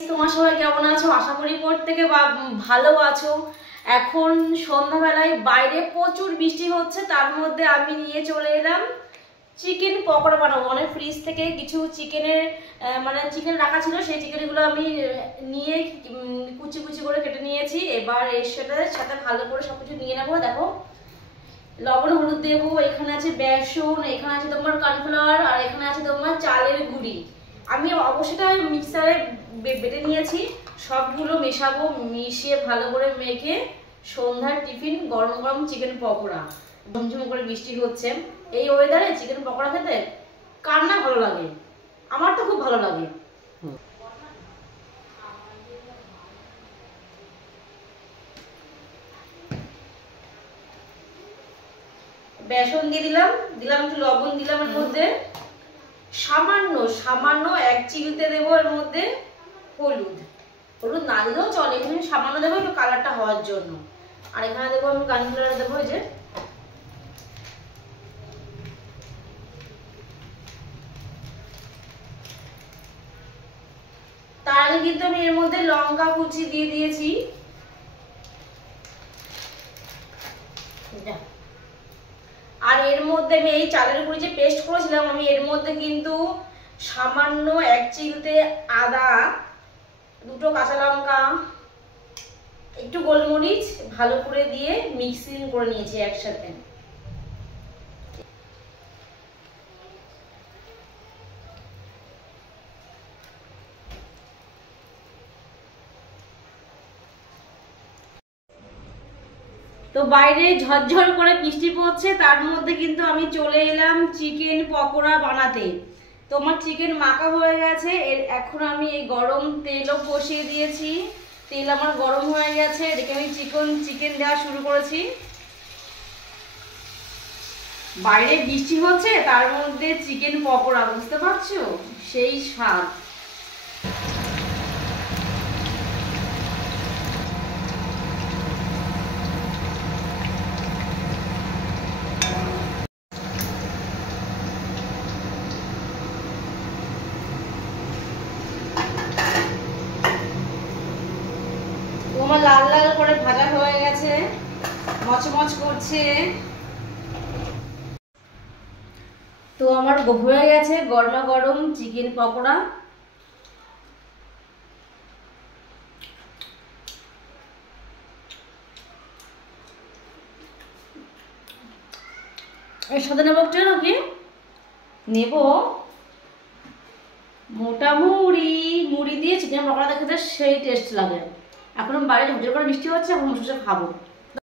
তোমার সবাই কেমন আছো? আশা করি প্রত্যেকে ভালো আছো। এখন সন্ধ্যাবেলায় বাইরে প্রচুর বৃষ্টি হচ্ছে, তার মধ্যে আমি নিয়ে চলে এলাম চিকেন পকোড়া বানাবো। মানে ফ্রিজ থেকে কিছু চিকেনের চিকেন রাখা ছিল, সেই চিকেনগুলো আমি নিয়ে কুচি কুচি করে কেটে নিয়েছি। এবার এর সাথে ভালো করে সবকিছু নিয়ে নেবো। দেখো, লবণ হলুদ দেবো, এখানে আছে বেসন, এখানে আছে তোমার কর্নফ্লাওয়ার, আর এখানে আছে তোমার চালের গুঁড়ি। আমি অবশ্যই মিক্সারে বেটে নিয়েছি। সবগুলো মেশাবো, মিশিয়ে ভালো করে মেখে সন্ধ্যার টিফিন গরম গরম চিকেন পকোড়া। ঝমঝম করে বৃষ্টি হচ্ছে, এই ওয়েদারে চিকেন পকোড়া খেতে কার না ভালো লাগে? আমার তো খুব ভালো লাগে। বেসন দিয়ে দিলাম, একটু লবণ দিলাম এর মধ্যে, সামান্য সামান্য 1 চিমটে দেবো এর মধ্যে হলুদ। হলুদ না দিলেও চলে, কিন্তু সামান্য দেবো একটু কালারটা হওয়ার জন্য। আর এখানে দেবো আমি কর্নফ্লাওয়ার দেবো, এই যে তার আগে কিন্তু আমি এর মধ্যে লঙ্কা কুচি দিয়ে দিয়েছি। আর এর মধ্যে আমি এই চালের গুঁড়ি যে পেস্ট করেছিলাম, আমি এর মধ্যে কিন্তু সামান্য 1 চিমটে আদা, 2টো কাঁচা লঙ্কা, একটু গোলমরিচ ভালো করে দিয়ে মিক্সিং করে নিয়েছি একসাথে। তো বাইরে ঝরঝর করে বৃষ্টি পড়ছে, তার মধ্যে কিন্তু আমি চলে এলাম চিকেন পকোড়া বানাতে। তো আমার চিকেন মাখা হয়ে গেছে। এখন আমি এই গরম তেলও বসিয়ে দিয়েছি, তেল আমার গরম হয়ে গেছে। এদিকে আমি চিকেন দেওয়া শুরু করেছি। বাইরে বৃষ্টি হচ্ছে, তার মধ্যে চিকেন পকোড়া, বুঝতে পারছো সেই স্বাদ। তোমার লাল লাল করে ভাজা হয়ে গেছে, মচমচ করছে। তো আমার হয়ে গেছে গরমা গরম চিকেন পকোড়া। এর সাথে নেবো কি নেব, মোটা মুড়ি দিয়ে চিকেন পকোড়া খেতে সেই টেস্ট লাগে। এখন বাইরে ঝরঝর করে বৃষ্টি হচ্ছে, এখন বসে খাবো।